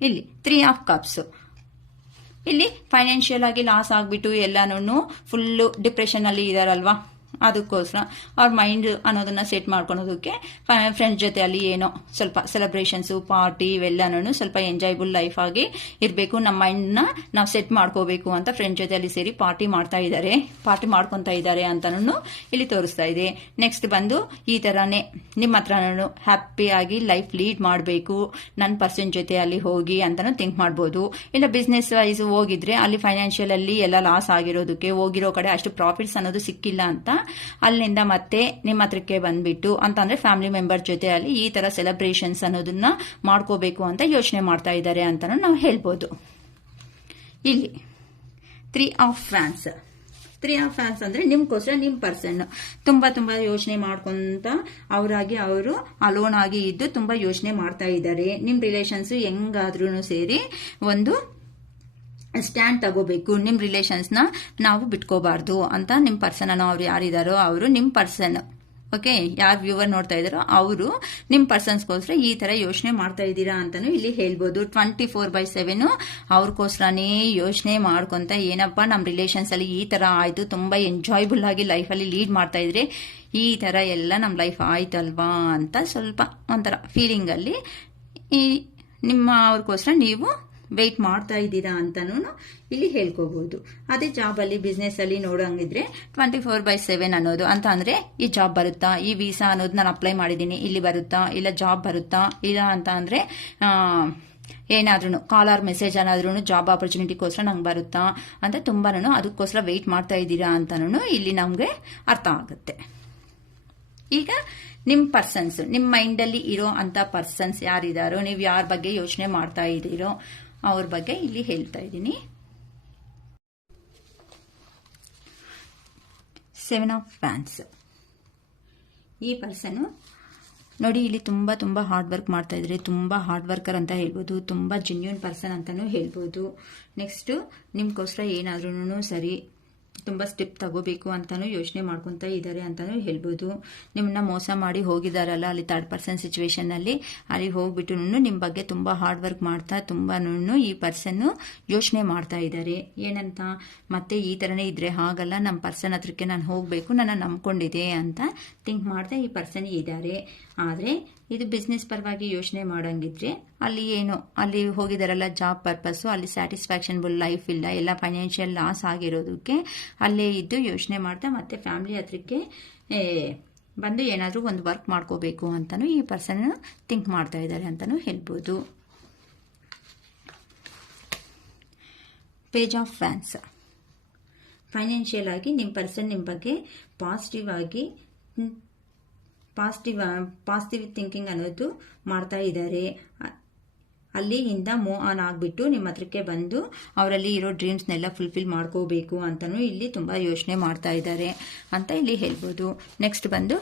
ಇಲ್ಲಿ 3 ಆಫ್ ಕಪ್ಸ್. ಇಲ್ಲಿ ಫೈನಾನ್ಷಿಯಲ್ ಆಗಿ ಲಾಸ್ ಆಗ್ಬಿಟ್ಟು ಎಲ್ಲಾನು ಫುಲ್ಲು ಡಿಪ್ರೆಷನ್ ಅಲ್ಲಿ ಇದಾರಲ್ವಾ, ಅದಕ್ಕೋಸ್ಕರ ಅವ್ರ ಮೈಂಡ್ ಅನ್ನೋದನ್ನ ಸೆಟ್ ಮಾಡ್ಕೊಳೋದಕ್ಕೆ ಫ್ರೆಂಡ್ಸ್ ಜೊತೆ ಅಲ್ಲಿ ಏನೋ ಸ್ವಲ್ಪ ಸೆಲೆಬ್ರೇಷನ್ಸ್, ಪಾರ್ಟಿ ಇವೆಲ್ಲನೂ ಸ್ವಲ್ಪ ಎಂಜಾಯಬಲ್ ಲೈಫ್ ಆಗಿ ಇರಬೇಕು, ನಮ್ಮ ಮೈಂಡ್ನ ನಾವು ಸೆಟ್ ಮಾಡ್ಕೋಬೇಕು ಅಂತ ಫ್ರೆಂಡ್ಸ್ ಜೊತೆ ಅಲ್ಲಿ ಸೇರಿ ಪಾರ್ಟಿ ಮಾಡ್ಕೊತಾ ಇದ್ದಾರೆ ಅಂತಾನು ಇಲ್ಲಿ ತೋರಿಸ್ತಾ ಇದೆ. ನೆಕ್ಸ್ಟ್ ಬಂದು ಈ ತರಾನೇ ನಿಮ್ಮ ಹತ್ರನೂ ಹ್ಯಾಪಿಯಾಗಿ ಲೈಫ್ ಲೀಡ್ ಮಾಡಬೇಕು, ನನ್ನ ಪರ್ಸನ್ ಜೊತೆ ಅಲ್ಲಿ ಹೋಗಿ ಅಂತಾನು ಥಿಂಕ್ ಮಾಡ್ಬೋದು. ಇಲ್ಲ ಬಿಸ್ನೆಸ್ ವೈಸ್ ಹೋಗಿದ್ರೆ ಅಲ್ಲಿ ಫೈನಾನ್ಷಿಯಲ್ ಅಲ್ಲಿ ಎಲ್ಲ ಲಾಸ್ ಆಗಿರೋದಕ್ಕೆ ಹೋಗಿರೋ ಕಡೆ ಅಷ್ಟು ಪ್ರಾಫಿಟ್ಸ್ ಅನ್ನೋದು ಸಿಕ್ಕಿಲ್ಲ ಅಂತ ಅಲ್ಲಿಂದ ಮತ್ತೆ ನಿಮ್ಮ ಹತ್ರಕ್ಕೆ ಬಂದ್ಬಿಟ್ಟು ಅಂತಂದ್ರೆ ಫ್ಯಾಮಿಲಿ ಮೆಂಬರ್ ಜೊತೆ ಅಲ್ಲಿ ಈ ತರ ಸೆಲೆಬ್ರೇಷನ್ಸ್ ಅನ್ನೋದನ್ನ ಮಾಡ್ಕೋಬೇಕು ಅಂತ ಯೋಚನೆ ಮಾಡ್ತಾ ಇದ್ದಾರೆ ಅಂತಾನು ನಾವು ಹೇಳ್ಬೋದು. ಇಲ್ಲಿ 3 ಆಫ್ ಫ್ಯಾನ್ಸ್. 3 ಆಫ್ ಫ್ಯಾನ್ಸ್ ಅಂದ್ರೆ ನಿಮ್ಗೋಸ್ಕರ ನಿಮ್ ಪರ್ಸನ್ ತುಂಬಾ ಯೋಚನೆ ಮಾಡ್ಕೊಂತ ಅವರಾಗಿ ಅವರು ಅಲೋನ್ ಆಗಿ ಇದ್ದು ತುಂಬಾ ಯೋಚನೆ ಮಾಡ್ತಾ ಇದ್ದಾರೆ. ನಿಮ್ ರಿಲೇಷನ್ಸ್ ಹೆಂಗಾದ್ರೂ ಸೇರಿ ಒಂದು ಸ್ಟ್ಯಾಂಡ್ ತಗೋಬೇಕು, ನಿಮ್ ರಿಲೇಷನ್ಸ್ ನ ನಾವು ಬಿಟ್ಕೋಬಾರ್ದು ಅಂತ ನಿಮ್ ಪರ್ಸನ್ ಅನ್ನೋ ಅವ್ರು ಯಾರಿದಾರೋ ಅವರು ನಿಮ್ ಪರ್ಸನ್. ಓಕೆ, ಯಾರು ವ್ಯೂವರ್ ನೋಡ್ತಾ ಇದಾರೋ ಅವರು ನಿಮ್ ಪರ್ಸನ್ಸ್ಗೋಸ್ಕರ ಈ ತರ ಯೋಚನೆ ಮಾಡ್ತಾ ಇದ್ದೀರಾ ಅಂತಾನು ಇಲ್ಲಿ ಹೇಳ್ಬೋದು. 24/7 ಅವ್ರಿಗೋಸ್ಕರನೇ ಯೋಚನೆ ಮಾಡ್ಕೊಂತ ಏನಪ್ಪಾ ನಮ್ ರಿಲೇಷನ್ಸ್ ಅಲ್ಲಿ ಈ ತರ ಆಯ್ತು, ತುಂಬಾ ಎಂಜಾಯಬಲ್ ಆಗಿ ಲೈಫ್ ಅಲ್ಲಿ ಲೀಡ್ ಮಾಡ್ತಾ ಇದ್ರೆ ಈ ತರ ಎಲ್ಲ ನಮ್ ಲೈಫ್ ಆಯ್ತಲ್ವಾ ಅಂತ ಸ್ವಲ್ಪ ಒಂಥರ ಫೀಲಿಂಗ್ ಅಲ್ಲಿ ನಿಮ್ಮ ಅವ್ರಿಗೋಸ್ಕರ ನೀವು ವೆಯ್ಟ್ ಮಾಡ್ತಾ ಇದ್ದೀರಾ ಅಂತಾನು ಇಲ್ಲಿ ಹೇಳ್ಕೋಬಹುದು. ಅದೇ ಜಾಬ್ ಅಲ್ಲಿ ಬಿಸ್ನೆಸ್ ಅಲ್ಲಿ ನೋಡಂಗಿದ್ರೆ 24/7 ಅನ್ನೋದು ಅಂತ ಅಂದ್ರೆ ಈ ಜಾಬ್ ಬರುತ್ತಾ, ಈ ವೀಸಾ ಅನ್ನೋದು ನಾನು ಅಪ್ಲೈ ಮಾಡಿದೀನಿ ಇಲ್ಲಿ ಬರುತ್ತಾ, ಇಲ್ಲ ಜಾಬ್ ಬರುತ್ತಾ, ಇಲ್ಲ ಅಂತ ಅಂದ್ರೆ ಏನಾದ್ರೂ ಕಾಲ್ ಆರ್ ಮೆಸೇಜ್ ಏನಾದ್ರೂ ಜಾಬ್ ಆಪರ್ಚುನಿಟಿಗೋಸ್ಕರ ನಂಗೆ ಬರುತ್ತಾ ಅಂತ ತುಂಬಾನು ಅದಕ್ಕೋಸ್ಕರ ವೆಯ್ಟ್ ಮಾಡ್ತಾ ಇದ್ದೀರಾ ಅಂತಾನು ಇಲ್ಲಿ ನಮ್ಗೆ ಅರ್ಥ ಆಗುತ್ತೆ. ಈಗ ನಿಮ್ ಪರ್ಸನ್ಸ್, ನಿಮ್ ಮೈಂಡ್ ಅಲ್ಲಿ ಇರೋ ಅಂತ ಪರ್ಸನ್ಸ್ ಯಾರಿದಾರೋ, ನೀವು ಯಾರ ಬಗ್ಗೆ ಯೋಚನೆ ಮಾಡ್ತಾ ಇದ್ದೀರೋ ಅವ್ರ ಬಗ್ಗೆ ಇಲ್ಲಿ ಹೇಳ್ತಾ ಇದ್ದೀನಿ. 7 ಆಫ್ ಫ್ಯಾನ್ಸ್. ಈ ಪರ್ಸನ್ ನೋಡಿ ಇಲ್ಲಿ ತುಂಬಾ ಹಾರ್ಡ್ ವರ್ಕ್ ಮಾಡ್ತಾ ಇದ್ರೆ, ತುಂಬಾ ಹಾರ್ಡ್ ವರ್ಕರ್ ಅಂತ ಹೇಳ್ಬೋದು, ತುಂಬಾ ಜೆನ್ಯೂನ್ ಪರ್ಸನ್ ಅಂತಾನು ಹೇಳ್ಬೋದು. ನೆಕ್ಸ್ಟ್ ನಿಮ್ಗೋಸ್ಕರ ಏನಾದ್ರೂ ಸರಿ ತುಂಬಾ ಸ್ಟೆಪ್ ತಗೋಬೇಕು ಅಂತಾನು ಯೋಚನೆ ಮಾಡ್ಕೊಂತ ಇದ್ದಾರೆ ಅಂತಾನು ಹೇಳ್ಬೋದು. ನಿಮ್ಮನ್ನ ಮೋಸ ಮಾಡಿ ಹೋಗಿದಾರಲ್ಲ ಅಲ್ಲಿ ಥರ್ಡ್ ಪರ್ಸನ್ ಸಿಚುವೇಶನ್ ಅಲ್ಲಿ, ಅಲ್ಲಿ ಹೋಗ್ಬಿಟ್ಟು ನಿಮ್ ಬಗ್ಗೆ ತುಂಬಾ ಹಾರ್ಡ್ ವರ್ಕ್ ಮಾಡ್ತಾ ತುಂಬಾನು ಈ ಪರ್ಸನ್ ಯೋಚನೆ ಮಾಡ್ತಾ ಇದ್ದಾರೆ. ಏನಂತ ಮತ್ತೆ ಈ ತರನೇ ಇದ್ರೆ ಹಾಗಲ್ಲ, ನಮ್ಮ ಪರ್ಸನ್ ಹತ್ರಕ್ಕೆ ನಾನು ಹೋಗ್ಬೇಕು, ನನ್ನ ನಂಬ್ಕೊಂಡಿದೆ ಅಂತ ಥಿಂಕ್ ಮಾಡ್ತಾ ಈ ಪರ್ಸನ್ ಇದ್ದಾರೆ. ಆದ್ರೆ ಇದು ಬಿಸ್ನೆಸ್ ಪರವಾಗಿ ಯೋಚನೆ ಮಾಡಂಗಿದ್ರೆ ಅಲ್ಲಿ ಏನು ಅಲ್ಲಿ ಹೋಗಿದಾರಲ್ಲ ಜಾಬ್ ಪರ್ಪಸ್, ಅಲ್ಲಿ ಸ್ಯಾಟಿಸ್ಫ್ಯಾಕ್ಷನ್ಬಲ್ ಲೈಫ್ ಇಲ್ಲ, ಎಲ್ಲ ಫೈನಾನ್ಷಿಯಲ್ ಲಾಸ್ ಆಗಿರೋದಕ್ಕೆ ಅಲ್ಲೇ ಇದ್ದು ಯೋಚನೆ ಮಾಡ್ತಾ ಮತ್ತೆ ಫ್ಯಾಮಿಲಿ ಹತ್ರಕ್ಕೆ ಬಂದು ಏನಾದರೂ ಒಂದು ವರ್ಕ್ ಮಾಡ್ಕೋಬೇಕು ಅಂತಾನು ಈ ಪರ್ಸನ್ ಥಿಂಕ್ ಮಾಡ್ತಾ ಇದ್ದಾರೆ ಅಂತಾನು ಹೇಳ್ಬೋದು. Page of fans. ಫೈನಾನ್ಷಿಯಲ್ ಆಗಿ ನಿಮ್ಮ ಪರ್ಸನ್ ನಿಮ್ಮ ಬಗ್ಗೆ ಪಾಸಿಟಿವ್ ಥಿಂಕಿಂಗ್ ಅನ್ನೋದು ಮಾಡ್ತಾ ಇದ್ದಾರೆ. ಅಲ್ಲಿಂದ ಮೂವ್ ಆನ್ ಆಗಿಬಿಟ್ಟು ನಿಮ್ಮ ಹತ್ರಕ್ಕೆ ಬಂದು ಅವರಲ್ಲಿ ಇರೋ ಡ್ರೀಮ್ಸ್ನೆಲ್ಲ ಫುಲ್ಫಿಲ್ ಮಾಡ್ಕೋಬೇಕು ಅಂತಲೂ ಇಲ್ಲಿ ತುಂಬ ಯೋಚನೆ ಮಾಡ್ತಾ ಇದ್ದಾರೆ ಅಂತ ಇಲ್ಲಿ ಹೇಳ್ಬೋದು. ನೆಕ್ಸ್ಟ್ ಬಂದು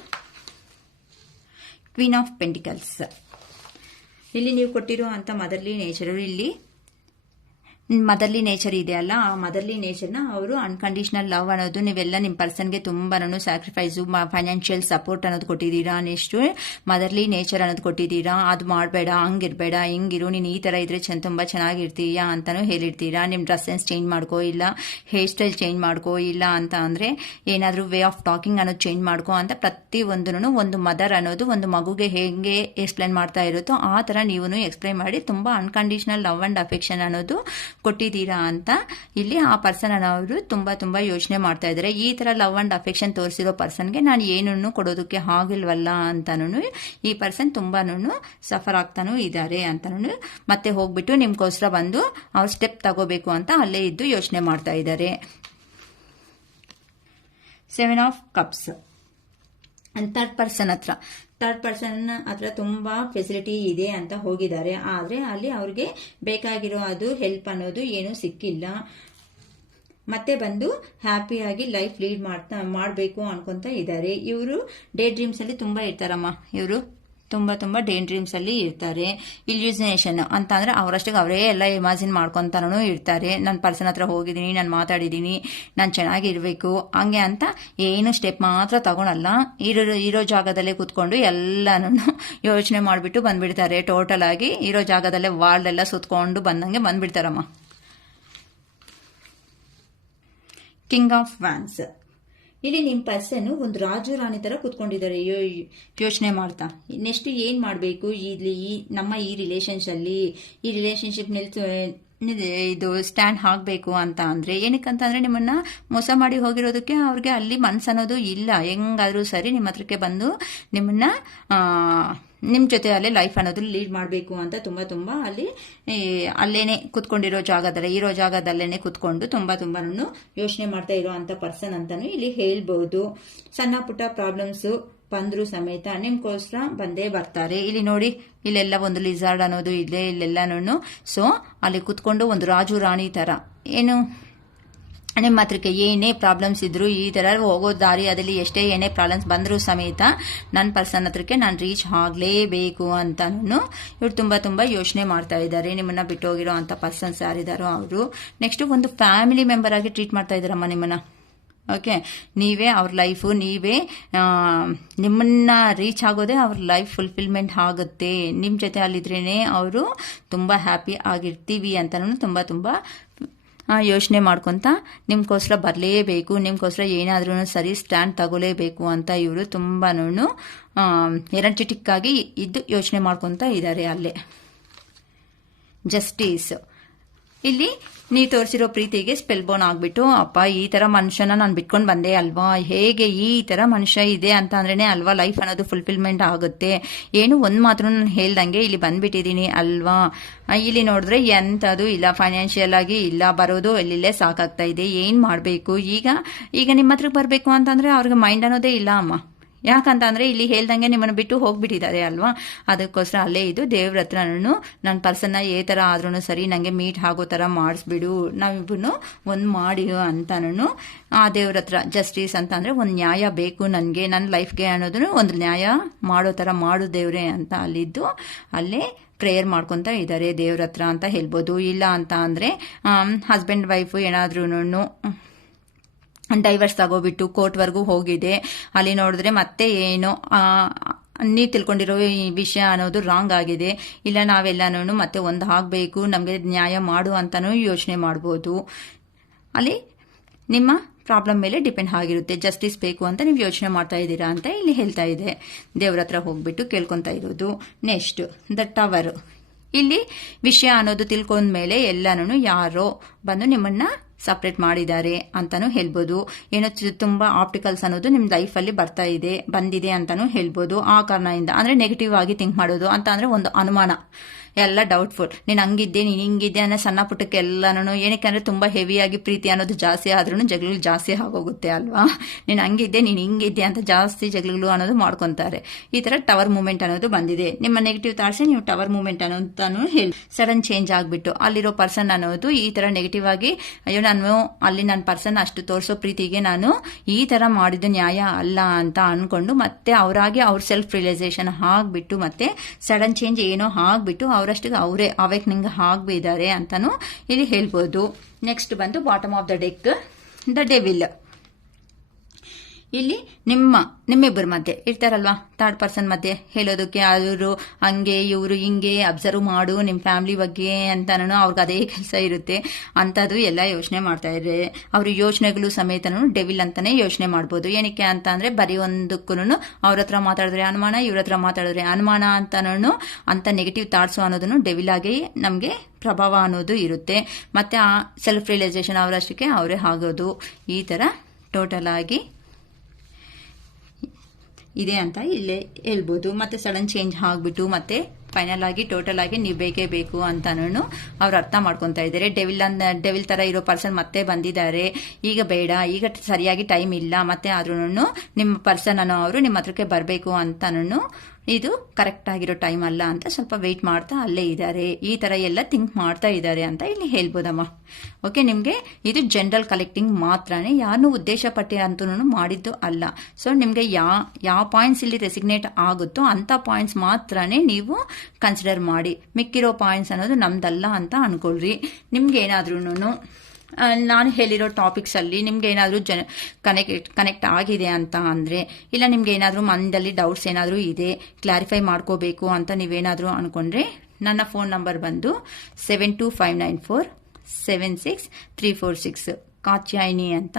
ಕ್ವೀನ್ ಆಫ್ ಪೆಂಟಿಕಲ್ಸ್. ಇಲ್ಲಿ ನೀವು ಕೊಟ್ಟಿರೋ ಅಂಥ ಮದರ್ಲಿ ನೇಚರು, ಇಲ್ಲಿ ಮದರ್ಲಿ ನೇಚರ್ ಇದೆ ಅಲ್ಲ, ಆ ಮದರ್ಲಿ ನೇಚರ್ನ ಅವರು ಅನ್ಕಂಡೀಷನಲ್ ಲವ್ ಅನ್ನೋದು ನೀವೆಲ್ಲ ನಿಮ್ಮ ಪರ್ಸನ್ಗೆ ತುಂಬಾನು ಸ್ಯಾಕ್ರಿಫೈಸು, ಫೈನಾನ್ಷಿಯಲ್ ಸಪೋರ್ಟ್ ಅನ್ನೋದು ಕೊಟ್ಟಿದ್ದೀರಾ. ನೆಕ್ಸ್ಟ್ ಮದರ್ಲಿ ನೇಚರ್ ಅನ್ನೋದು ಕೊಟ್ಟಿದ್ದೀರಾ. ಅದು ಮಾಡಬೇಡ, ಹಂಗಿರ್ಬೇಡ, ಹಿಂಗಿರು, ನೀನು ಈ ಥರ ಇದ್ರೆ ತುಂಬ ಚೆನ್ನಾಗಿರ್ತೀಯಾ ಅಂತಾನು ಹೇಳಿರ್ತೀರಾ. ನಿಮ್ಮ ಡ್ರೆಸ್ ಸೆನ್ಸ್ ಚೇಂಜ್ ಮಾಡ್ಕೋ, ಇಲ್ಲ ಹೇರ್ ಸ್ಟೈಲ್ ಚೇಂಜ್ ಮಾಡ್ಕೋ, ಇಲ್ಲ ಅಂತ ಅಂದರೆ ಏನಾದರೂ ವೇ ಆಫ್ ಟಾಕಿಂಗ್ ಅನ್ನೋದು ಚೇಂಜ್ ಮಾಡ್ಕೋ ಅಂತ ಪ್ರತಿಯೊಂದೂ ಒಂದು ಮದರ್ ಅನ್ನೋದು ಒಂದು ಮಗುಗೆ ಹೇಗೆ ಎಕ್ಸ್ಪ್ಲೈನ್ ಮಾಡ್ತಾ ಇರುತ್ತೋ ಆ ಥರ ನೀವು ಎಕ್ಸ್ಪ್ಲೈನ್ ಮಾಡಿ ತುಂಬ ಅನ್ಕಂಡೀಷನಲ್ ಲವ್ ಆ್ಯಂಡ್ ಅಫೆಕ್ಷನ್ ಅನ್ನೋದು ಕೊಟ್ಟಿದ್ದೀರಾ ಅಂತ ಇಲ್ಲಿ ಆ ಪರ್ಸನ್ ಅವರು ತುಂಬ ಯೋಚನೆ ಮಾಡ್ತಾ ಇದ್ದಾರೆ. ಈ ತರ ಲವ್ ಅಂಡ್ ಅಫೆಕ್ಷನ್ ತೋರಿಸಿರೋ ಪರ್ಸನ್ಗೆ ನಾನು ಏನನ್ನು ಕೊಡೋದಕ್ಕೆ ಆಗಿಲ್ವಲ್ಲ ಅಂತಾನು ಈ ಪರ್ಸನ್ ತುಂಬಾನು ಸಫರ್ ಆಗ್ತಾನೂ ಇದ್ದಾರೆ ಅಂತಾನು ಮತ್ತೆ ಹೋಗ್ಬಿಟ್ಟು ನಿಮ್ಗೋಸ್ಕರ ಬಂದು ಅವ್ರು ಸ್ಟೆಪ್ ತಗೋಬೇಕು ಅಂತ ಅಲ್ಲೇ ಇದ್ದು ಯೋಚನೆ ಮಾಡ್ತಾ ಇದ್ದಾರೆ. 7 ಆಫ್ ಕಪ್ಸ್. ಥರ್ಡ್ ಪರ್ಸನ್ ಹತ್ರ ತುಂಬಾ ಫೆಸಿಲಿಟಿ ಇದೆ ಅಂತ ಹೋಗಿದ್ದಾರೆ. ಆದ್ರೆ ಅಲ್ಲಿ ಅವ್ರಿಗೆ ಬೇಕಾಗಿರೋ ಅದು ಹೆಲ್ಪ್ ಅನ್ನೋದು ಏನೂ ಸಿಕ್ಕಿಲ್ಲ. ಮತ್ತೆ ಬಂದು ಹ್ಯಾಪಿಯಾಗಿ ಲೈಫ್ ಲೀಡ್ ಮಾಡಬೇಕು ಅನ್ಕೊಂತ ಇದ್ದಾರೆ. ಇವರು ಡೇ ಡ್ರೀಮ್ಸ್ ಅಲ್ಲಿ ತುಂಬಾ ಇರ್ತಾರಮ್ಮ. ಇವರು ತುಂಬಾ ಡೇ ಡ್ರೀಮ್ಸ್ ಅಲ್ಲಿ ಇರ್ತಾರೆ. ಇಲ್ಯೂಸಿನೇಷನ್ ಅಂತ ಅಂದ್ರೆ ಅವರಷ್ಟಿಗೆ ಅವರೇ ಎಲ್ಲ ಇಮ್ಯಾಜಿನ್ ಮಾಡ್ಕೊಂತಾನು ಇರ್ತಾರೆ. ನನ್ನ ಪರ್ಸನ್ ಹತ್ರ ಹೋಗಿದ್ದೀನಿ, ನಾನು ಮಾತಾಡಿದ್ದೀನಿ, ನಾನು ಚೆನ್ನಾಗಿರ್ಬೇಕು ಹಂಗೆ ಅಂತ ಏನು ಸ್ಟೆಪ್ ಮಾತ್ರ ತಗೊಳಲ್ಲ. ಇರೋ ಜಾಗದಲ್ಲೇ ಕೂತ್ಕೊಂಡು ಎಲ್ಲಾನು ಯೋಚನೆ ಮಾಡಿಬಿಟ್ಟು ಬಂದ್ಬಿಡ್ತಾರೆ. ಟೋಟಲ್ ಆಗಿ ಇರೋ ಜಾಗದಲ್ಲೇ ವಾಲ್ಡ್ ಎಲ್ಲ ಸುತ್ಕೊಂಡು ಬಂದಂಗೆ ಬಂದ್ಬಿಡ್ತಾರಮ್ಮ. King of wands. ಇಲ್ಲಿ ನಿಮ್ಮ ಪರ್ಸನ್ ಒಂದು ರಾಜು ರಾಣಿ ತರ ಕುತ್ಕೊಂಡಿದ್ದಾರೆ ಯೋಚನೆ ಮಾಡ್ತಾ. ನೆಕ್ಸ್ಟ್ ಏನ್ ಮಾಡಬೇಕು ಇಲ್ಲಿ ನಮ್ಮ ಈ ರಿಲೇಶನ್ಶಿಪ್ ಇದು ಸ್ಟ್ಯಾಂಡ್ ಆಗಬೇಕು ಅಂತ ಅಂದ್ರೆ ಏನಕ್ಕಂತ ಅಂದ್ರೆ ನಿಮ್ಮನ್ನ ಮೋಸ ಮಾಡಿ ಹೋಗಿರೋದಕ್ಕೆ ಅವ್ರಿಗೆ ಅಲ್ಲಿ ಮನ್ಸನ್ನೋದು ಇಲ್ಲ. ಹೆಂಗಾದ್ರೂ ಸರಿ ನಿಮ್ಮ ಹತ್ರಕ್ಕೆ ಬಂದು ನಿಮ್ಮನ್ನ ನಿಮ್ಮ ಜೊತೆ ಅಲ್ಲೇ ಲೈಫ್ ಅನ್ನೋದು ಲೀಡ್ ಮಾಡಬೇಕು ಅಂತ ತುಂಬಾ ಅಲ್ಲಿ ಅಲ್ಲೇನೆ ಕುತ್ಕೊಂಡಿರೋ ಜಾಗದಲ್ಲೇನೆ ಕುತ್ಕೊಂಡು ತುಂಬಾನು ಯೋಚನೆ ಮಾಡ್ತಾ ಇರೋ ಅಂತ ಪರ್ಸನ್ ಅಂತಾನು ಇಲ್ಲಿ ಹೇಳ್ಬಹುದು. ಸಣ್ಣ ಪುಟ್ಟ ಪ್ರಾಬ್ಲಮ್ಸ್ ಬಂದ್ರು ಸಮೇತ ನಿಮ್ಗೋಸ್ಕರ ಬಂದೇ ಬರ್ತಾರೆ. ಇಲ್ಲಿ ನೋಡಿ, ಇಲ್ಲೆಲ್ಲ ಒಂದು ಲಿಸಾರ್ಡ್ ಅನ್ನೋದು ಇದೆ ಇಲ್ಲೆಲ್ಲಾನು. ಸೊ ಅಲ್ಲಿ ಕುತ್ಕೊಂಡು ಒಂದು ರಾಜು ರಾಣಿ ತರ ಏನು ನಿಮ್ಮ ಹತ್ರಕ್ಕೆ ಏನೇ ಪ್ರಾಬ್ಲಮ್ಸ್ ಇದ್ರು, ಈ ತರ ಹೋಗೋ ದಾರಿ ಅದಲ್ಲಿ ಎಷ್ಟೇ ಏನೇ ಪ್ರಾಬ್ಲಮ್ಸ್ ಬಂದರೂ ಸಮೇತ ನನ್ನ ಪರ್ಸನ್ ಹತ್ರಕ್ಕೆ ನಾನು ರೀಚ್ ಆಗಲೇಬೇಕು ಅಂತಾನು ಇವ್ರು ತುಂಬಾ ಯೋಚನೆ ಮಾಡ್ತಾ ಇದ್ದಾರೆ. ನಿಮ್ಮನ್ನ ಬಿಟ್ಟು ಹೋಗಿರೋ ಅಂತ ಪರ್ಸನ್ಸ್ ಯಾರಿದಾರೋ ಅವರು. ನೆಕ್ಸ್ಟ್ ಒಂದು ಫ್ಯಾಮಿಲಿ ಮೆಂಬರ್ ಆಗಿ ಟ್ರೀಟ್ ಮಾಡ್ತಾ ಇದ್ದಾರಮ್ಮ ನಿಮ್ಮನ್ನ. ಓಕೆ, ನೀವೇ ಅವ್ರ ಲೈಫು, ನೀವೇ ನಿಮ್ಮನ್ನ ರೀಚ್ ಆಗೋದೇ ಅವ್ರ ಲೈಫ್ ಫುಲ್ಫಿಲ್ಮೆಂಟ್ ಆಗುತ್ತೆ. ನಿಮ್ಮ ಜೊತೆ ಅಲ್ಲಿದ್ರೇನೆ ಅವರು ತುಂಬಾ ಹ್ಯಾಪಿ ಆಗಿರ್ತೀವಿ ಅಂತಾನು ತುಂಬಾ ಯೋಚನೆ ಮಾಡ್ಕೊಂತ ನಿಮ್ಗೋಸ್ಕರ ಬರಲೇಬೇಕು, ನಿಮ್ಗೋಸ್ಕರ ಏನಾದ್ರೂ ಸರಿ ಸ್ಟ್ಯಾಂಡ್ ತಗೋಲೇಬೇಕು ಅಂತ ಇವರು ತುಂಬಾನು ಎನರ್ಜೆಟಿಕ್ ಆಗಿ ಇದ್ದು ಯೋಚನೆ ಮಾಡ್ಕೊಂತ ಇದ್ದಾರೆ ಅಲ್ಲೇ. ಜಸ್ಟಿಸ್. ಇಲ್ಲಿ ನೀವು ತೋರಿಸಿರೋ ಪ್ರೀತಿಗೆ ಸ್ಪೆಲ್ ಬೋನ್ ಆಗ್ಬಿಟ್ಟು, ಅಪ್ಪ ಈ ತರ ಮನುಷ್ಯನ ನಾನು ಬಿಟ್ಕೊಂಡು ಬಂದೆ ಅಲ್ವಾ, ಹೇಗೆ ಈ ತರ ಮನುಷ್ಯ ಇದೆ ಅಂತ ಅಂದ್ರೇನೆ ಅಲ್ವಾ ಲೈಫ್ ಅನ್ನೋದು ಫುಲ್ಫಿಲ್ಮೆಂಟ್ ಆಗುತ್ತೆ. ಏನು ಒಂದ್ ಮಾತ್ರ ನಾನು ಹೇಳ್ದಂಗೆ ಇಲ್ಲಿ ಬಂದ್ಬಿಟ್ಟಿದೀನಿ ಅಲ್ವಾ. ಇಲ್ಲಿ ನೋಡಿದ್ರೆ ಎಂತದು ಇಲ್ಲ, ಫೈನಾನ್ಷಿಯಲ್ ಆಗಿ ಇಲ್ಲ, ಬರೋದು ಎಲ್ಲಿಲ್ಲೇ ಸಾಕಾಗ್ತಾ ಇದೆ. ಏನ್ ಮಾಡ್ಬೇಕು ಈಗ ನಿಮ್ಮ ಹತ್ರಕ್ಕೆ ಬರ್ಬೇಕು ಅಂತಂದ್ರೆ ಅವ್ರಿಗೆ ಮೈಂಡ್ ಅನ್ನೋದೇ ಇಲ್ಲ ಅಮ್ಮ. ಯಾಕಂತ ಅಂದ್ರೆ ಇಲ್ಲಿ ಹೇಳ್ದಂಗೆ ನಿಮ್ಮನ್ನು ಬಿಟ್ಟು ಹೋಗ್ಬಿಟ್ಟಿದ್ದಾರೆ ಅಲ್ವಾ. ಅದಕ್ಕೋಸ್ಕರ ಅಲ್ಲೇ ಇದು ದೇವ್ರ ಹತ್ರ ನನ್ನ ಪರ್ಸನ್ನ ಏ ತರ ಆದ್ರೂ ಸರಿ ನಂಗೆ ಮೀಟ್ ಆಗೋ ತರ ಮಾಡಿಸ್ಬಿಡು, ನಾವಿಬ್ಬರು ಒಂದ್ ಮಾಡಿ ಅಂತಾನು ಆ ದೇವ್ರ ಹತ್ರ ಜಸ್ಟಿಸ್ ಅಂತ ಅಂದ್ರೆ ಒಂದು ನ್ಯಾಯ ಬೇಕು ನನಗೆ, ನನ್ನ ಲೈಫ್ಗೆ ಅನ್ನೋದನ್ನು ಒಂದು ನ್ಯಾಯ ಮಾಡೋ ತರ ಮಾಡು ದೇವ್ರೆ ಅಂತ ಅಲ್ಲಿದ್ದು ಅಲ್ಲೇ ಪ್ರೇಯರ್ ಮಾಡ್ಕೊಂತ ಇದ್ದಾರೆ ದೇವ್ರ ಹತ್ರ ಅಂತ ಹೇಳ್ಬೋದು. ಇಲ್ಲ ಅಂತ ಅಂದ್ರೆ ಹಸ್ಬೆಂಡ್ ವೈಫ್ ಏನಾದ್ರೂ ಡೈವರ್ಸ್ ತಗೋಬಿಟ್ಟು ಕೋರ್ಟ್ವರೆಗೂ ಹೋಗಿದೆ. ಅಲ್ಲಿ ನೋಡಿದ್ರೆ ಮತ್ತೆ ಏನೋ ನೀವು ತಿಳ್ಕೊಂಡಿರೋ ಈ ವಿಷಯ ಅನ್ನೋದು ರಾಂಗ್ ಆಗಿದೆ, ಇಲ್ಲ ನಾವೆಲ್ಲಾನು ಮತ್ತೆ ಒಂದು ಆಗಬೇಕು, ನಮಗೆ ನ್ಯಾಯ ಮಾಡು ಅಂತಾನು ಯೋಚನೆ ಮಾಡ್ಬೋದು. ಅಲ್ಲಿ ನಿಮ್ಮ ಪ್ರಾಬ್ಲಮ್ ಮೇಲೆ ಡಿಪೆಂಡ್ ಆಗಿರುತ್ತೆ. ಜಸ್ಟಿಸ್ ಬೇಕು ಅಂತ ನೀವು ಯೋಚನೆ ಮಾಡ್ತಾ ಇದ್ದೀರಾ ಅಂತ ಇಲ್ಲಿ ಹೇಳ್ತಾ ಇದೆ. ದೇವ್ರ ಹತ್ರ ಹೋಗ್ಬಿಟ್ಟು ಕೇಳ್ಕೊತಾ ಇರೋದು. Next the tower. ಇಲ್ಲಿ ವಿಷಯ ಅನ್ನೋದು ತಿಳ್ಕೊಂಡ್ಮೇಲೆ ಎಲ್ಲಾನು ಯಾರೋ ಬಂದು ನಿಮ್ಮನ್ನ ಸಪ್ರೇಟ್ ಮಾಡಿದ್ದಾರೆ ಅಂತಾನು ಹೇಳ್ಬೋದು. ಏನೋ ತುಂಬಾ ಆಪ್ಟಿಕಲ್ಸ್ ಅನ್ನೋದು ನಿಮ್ ಲೈಫ್ ಅಲ್ಲಿ ಬಂದಿದೆ ಅಂತಾನು ಹೇಳ್ಬೋದು. ಆ ಕಾರಣದಿಂದ ಅಂದ್ರೆ ನೆಗೆಟಿವ್ ಆಗಿ ಥಿಂಕ್ ಮಾಡೋದು ಅಂತ ಅಂದ್ರೆ ಒಂದು ಅನುಮಾನ ಎಲ್ಲ ಡೌಟ್ಫುಲ್. ನೀನು ಹಂಗಿದ್ದೆ, ನೀನು ಹಿಂಗಿದ್ದೆ ಅನ್ನೋ ಸಣ್ಣ ಪುಟ್ಟಕ್ಕೆ ಎಲ್ಲನೂ ಏನಕ್ಕೆ ತುಂಬ ಹೆವಿಯಾಗಿ ಪ್ರೀತಿ ಅನ್ನೋದು ಜಾಸ್ತಿ ಆದ್ರೂ ಜಗಳಗಳು ಜಾಸ್ತಿ ಆಗೋಗುತ್ತೆ ಅಲ್ವಾ. ನೀನು ಹಂಗಿದ್ದೆ, ನೀನು ಹಿಂಗಿದ್ದೆ ಅಂತ ಜಾಸ್ತಿ ಜಗಳಗಳು ಅನ್ನೋದು ಮಾಡ್ಕೊತಾರೆ. ಈ ಥರ ಟವರ್ ಮೂಮೆಂಟ್ ಅನ್ನೋದು ಬಂದಿದೆ. ನಿಮ್ಮ ನೆಗೆಟಿವ್ ಥಾಟ್ಸ್ ನೀವು ಟವರ್ ಮೂಮೆಂಟ್ ಅನ್ನೋಂತಾನು ಹೇಳಿ ಸಡನ್ ಚೇಂಜ್ ಆಗಿಬಿಟ್ಟು ಅಲ್ಲಿರೋ ಪರ್ಸನ್ ಅನ್ನೋದು ಈ ಥರ ನೆಗೆಟಿವ್ ಆಗಿ, ಅಯ್ಯೋ ನಾನು ಅಲ್ಲಿ ನನ್ನ ಪರ್ಸನ್ ಅಷ್ಟು ತೋರಿಸೋ ಪ್ರೀತಿಗೆ ನಾನು ಈ ಥರ ಮಾಡಿದ್ದು ನ್ಯಾಯ ಅಲ್ಲ ಅಂತ ಅನ್ಕೊಂಡು ಮತ್ತೆ ಅವರಾಗಿ ಅವ್ರ ಸೆಲ್ಫ್ ರಿಯಲೈಸೇಷನ್ ಆಗಿಬಿಟ್ಟು ಮತ್ತೆ ಸಡನ್ ಚೇಂಜ್ ಏನೋ ಆಗಿಬಿಟ್ಟು ಅವರಷ್ಟು ಅವರೇ ಅವೇಕ್ನಿಂಗ್ ಆಗಿದ್ದಾರೆ ಅಂತಾನು ಇಲ್ಲಿ ಹೇಳ್ಬೋದು. ನೆಕ್ಸ್ಟ್ ಬಂದು bottom of the deck the devil. ಇಲ್ಲಿ ನಿಮ್ಮಿಬ್ಬರ ಮಧ್ಯೆ ಇರ್ತಾರಲ್ವಾ, ಥರ್ಡ್ ಪರ್ಸನ್ ಮಧ್ಯೆ ಹೇಳೋದಕ್ಕೆ ಅವರು ಹಂಗೆ ಇವರು ಹಿಂಗೆ ಅಬ್ಸರ್ವ್ ಮಾಡು ನಿಮ್ಮ ಫ್ಯಾಮಿಲಿ ಬಗ್ಗೆ ಅಂತಾನು ಅವ್ರಿಗೆ ಅದೇ ಕೆಲಸ ಇರುತ್ತೆ. ಅಂಥದ್ದು ಎಲ್ಲ ಯೋಚನೆ ಮಾಡ್ತಾ ಇದ್ರೆ ಅವ್ರ ಯೋಚನೆಗಳು ಸಮೇತನೂ ಡೆವಿಲ್ ಅಂತಾನೆ ಯೋಚನೆ ಮಾಡ್ಬೋದು. ಏನಕ್ಕೆ ಅಂತ ಅಂದರೆ ಬರೀ ಒಂದಕ್ಕೂ ಅವ್ರ ಹತ್ರ ಮಾತಾಡಿದ್ರೆ ಅನುಮಾನ, ಇವ್ರ ಹತ್ರ ಮಾತಾಡಿದ್ರೆ ಅನುಮಾನ ಅಂತಾನು ಅಂತ ನೆಗೆಟಿವ್ ಥಾಟ್ಸು ಅನ್ನೋದನ್ನು ಡೆವಿಲ್ ಆಗಿ ನಮಗೆ ಪ್ರಭಾವ ಅನ್ನೋದು ಇರುತ್ತೆ. ಮತ್ತು ಆ ಸೆಲ್ಫ್ ರಿಯಲೈಸೇಷನ್ ಅವರಷ್ಟಕ್ಕೆ ಅವರೇ ಆಗೋದು. ಈ ಥರ ಟೋಟಲ್ ಆಗಿ ಇದೆ ಅಂತ ಇಲ್ಲೇ ಹೇಳ್ಬೋದು. ಮತ್ತೆ ಸಡನ್ ಚೇಂಜ್ ಆಗಿಬಿಟ್ಟು ಮತ್ತೆ ಫೈನಲ್ ಆಗಿ ಟೋಟಲ್ ಆಗಿ ನೀವು ಬೇಕೇ ಬೇಕು ಅಂತಾನು ಅವ್ರು ಅರ್ಥ ಮಾಡ್ಕೊತಾ ಇದ್ದಾರೆ. ಡೆವಿಲ್ ತರ ಇರೋ ಪರ್ಸನ್ ಮತ್ತೆ ಬಂದಿದ್ದಾರೆ, ಈಗ ಬೇಡ, ಈಗ ಸರಿಯಾಗಿ ಟೈಮ್ ಇಲ್ಲ, ಮತ್ತೆ ಆದ್ರೂ ನಿಮ್ಮ ಪರ್ಸನ್ ಅನ್ನೋ ಅವರು ನಿಮ್ಮ ಹತ್ರಕ್ಕೆ ಬರಬೇಕು ಅಂತಾನು ಇದು ಕರೆಕ್ಟ್ ಆಗಿರೋ ಟೈಮ್ ಅಲ್ಲ ಅಂತ ಸ್ವಲ್ಪ ವೆಯ್ಟ್ ಮಾಡ್ತಾ ಅಲ್ಲೇ ಇದ್ದಾರೆ. ಈ ತರ ಎಲ್ಲ ಥಿಂಕ್ ಮಾಡ್ತಾ ಇದ್ದಾರೆ ಅಂತ ಇಲ್ಲಿ ಹೇಳ್ಬೋದಮ್ಮ. ಓಕೆ, ನಿಮಗೆ ಇದು ಜನರಲ್ ಕಲೆಕ್ಟಿಂಗ್ ಮಾತ್ರನೇ, ಯಾರನ್ನೂ ಉದ್ದೇಶ ಪಟ್ಟಿ ಅಂತೂ ಮಾಡಿದ್ದು ಅಲ್ಲ. ಸೊ ನಿಮಗೆ ಯಾವ ಪಾಯಿಂಟ್ಸ್ ಇಲ್ಲಿ ರೆಸಿಗ್ನೇಟ್ ಆಗುತ್ತೋ ಅಂಥ ಪಾಯಿಂಟ್ಸ್ ಮಾತ್ರನೇ ನೀವು ಕನ್ಸಿಡರ್ ಮಾಡಿ. ಮಿಕ್ಕಿರೋ ಪಾಯಿಂಟ್ಸ್ ಅನ್ನೋದು ನಮ್ದಲ್ಲ ಅಂತ ಅನ್ಕೊಳ್ರಿ. ನಿಮ್ಗೆ ಏನಾದ್ರೂ ನಾನು ಹೇಳಿರೋ ಟಾಪಿಕ್ಸ್ ಅಲ್ಲಿ ನಿಮ್ಗೆ ಏನಾದರೂ ಕನೆಕ್ಟ್ ಆಗಿದೆ ಅಂತ ಅಂದರೆ, ಇಲ್ಲ ನಿಮ್ಗೆ ಏನಾದರೂ ಮನದಲ್ಲಿ ಡೌಟ್ಸ್ ಏನಾದರೂ ಇದೆ, ಕ್ಲಾರಿಫೈ ಮಾಡ್ಕೋಬೇಕು ಅಂತ ನೀವೇನಾದರೂ ಅನ್ಕೊಂಡ್ರೆ ನನ್ನ ಫೋನ್ ನಂಬರ್ ಬಂದು 7259476346. ಕಾತ್ಯಾಯಿನಿ ಅಂತ,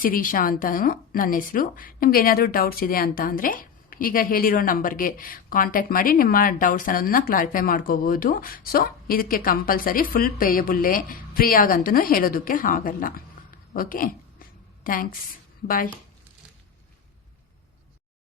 ಶಿರೀಷಾ ಅಂತ ನನ್ನ ಹೆಸರು. ನಿಮ್ಗೆ ಏನಾದರೂ ಡೌಟ್ಸ್ ಇದೆ ಅಂತ ಅಂದರೆ ಈಗ ಹೇಳಿರೋ ನಂಬರ್ಗೆ ಕಾಂಟ್ಯಾಕ್ಟ್ ಮಾಡಿ ನಿಮ್ಮ ಡೌಟ್ಸ್ ಅನ್ನೋದನ್ನ ಕ್ಲಾರಿಫೈ ಮಾಡ್ಕೋಬಹುದು. ಸೊ ಇದಕ್ಕೆ ಕಂಪಲ್ಸರಿ ಫುಲ್ ಪೇಯಬುಲ್ಲೇ, ಫ್ರೀ ಆಗಂತೂ ಹೇಳೋದಕ್ಕೆ ಆಗಲ್ಲ. ಓಕೆ, ಥ್ಯಾಂಕ್ಸ್, ಬಾಯ್.